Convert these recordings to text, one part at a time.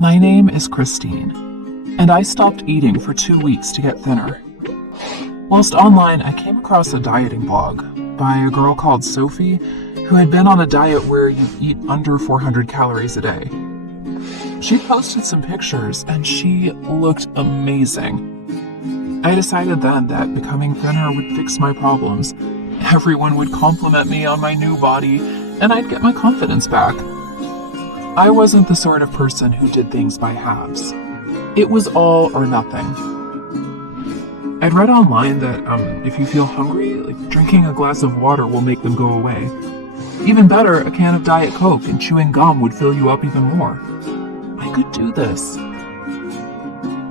My name is Christine, and I stopped eating for 2 weeks to get thinner. Whilst online, I came across a dieting blog by a girl called Sophie who had been on a diet where you eat under 400 calories a day. She posted some pictures and she looked amazing. I decided then that becoming thinner would fix my problems. Everyone would compliment me on my new body and I'd get my confidence back. I wasn't the sort of person who did things by halves. It was all or nothing. I'd read online that if you feel hungry, drinking a glass of water will make them go away. Even better, a can of Diet Coke and chewing gum would fill you up even more. I could do this.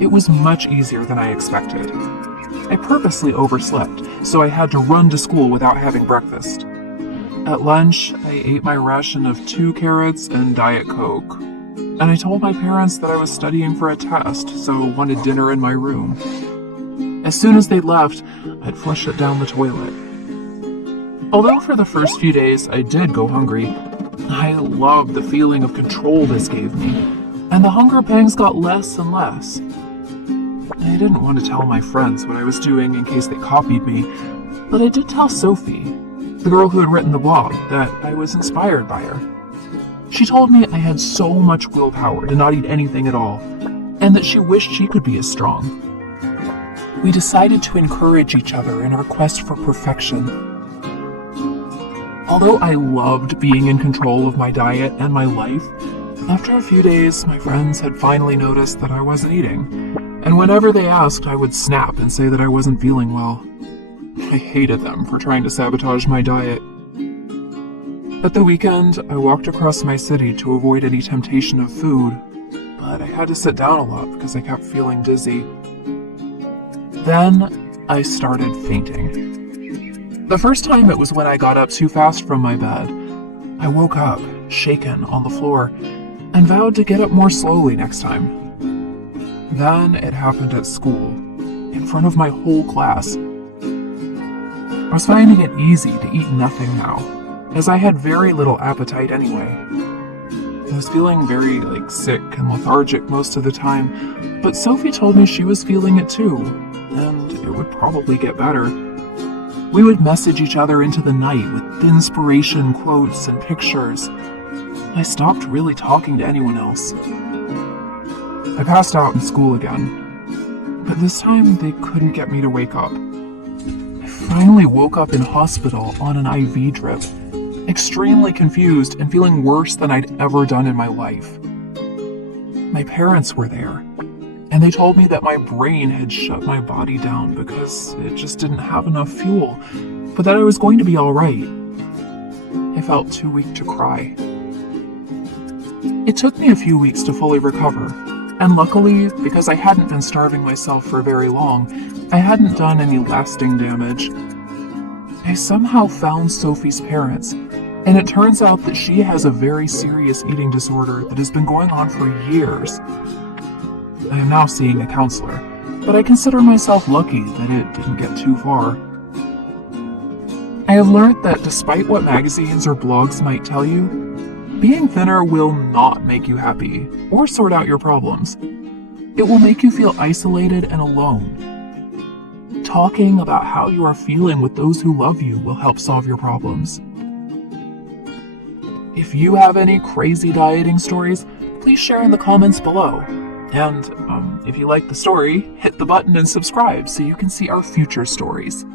It was much easier than I expected. I purposely overslept, so I had to run to school without having breakfast. At lunch, I ate my ration of 2 carrots and Diet Coke. And I told my parents that I was studying for a test, so wanted dinner in my room. As soon as they'd left, I'd flush it down the toilet. Although for the first few days I did go hungry, I loved the feeling of control this gave me, and the hunger pangs got less and less. I didn't want to tell my friends what I was doing in case they copied me, but I did tell Sophie, the girl who had written the blog, that I was inspired by her. She told me I had so much willpower to not eat anything at all, and that she wished she could be as strong. We decided to encourage each other in our quest for perfection. Although I loved being in control of my diet and my life, after a few days, my friends had finally noticed that I wasn't eating, and whenever they asked, I would snap and say that I wasn't feeling well. I hated them for trying to sabotage my diet. At the weekend, I walked across my city to avoid any temptation of food, but I had to sit down a lot because I kept feeling dizzy. Then, I started fainting. The first time it was when I got up too fast from my bed. I woke up, shaken, on the floor, and vowed to get up more slowly next time. Then it happened at school, in front of my whole class. I was finding it easy to eat nothing now, as I had very little appetite anyway. I was feeling very, sick and lethargic most of the time, but Sophie told me she was feeling it too, and it would probably get better. We would message each other into the night with inspiration quotes and pictures. I stopped really talking to anyone else. I passed out in school again, but this time they couldn't get me to wake up. I finally woke up in hospital on an IV drip, extremely confused and feeling worse than I'd ever done in my life. My parents were there, and they told me that my brain had shut my body down because it just didn't have enough fuel, but that I was going to be all right. I felt too weak to cry. It took me a few weeks to fully recover, and luckily, because I hadn't been starving myself for very long, I hadn't done any lasting damage. I somehow found Sophie's parents, and it turns out that she has a very serious eating disorder that has been going on for years. I am now seeing a counselor, but I consider myself lucky that it didn't get too far. I have learned that despite what magazines or blogs might tell you, being thinner will not make you happy or sort out your problems. It will make you feel isolated and alone. Talking about how you are feeling with those who love you will help solve your problems. If you have any crazy dieting stories, please share in the comments below. And if you like the story, hit the button and subscribe so you can see our future stories.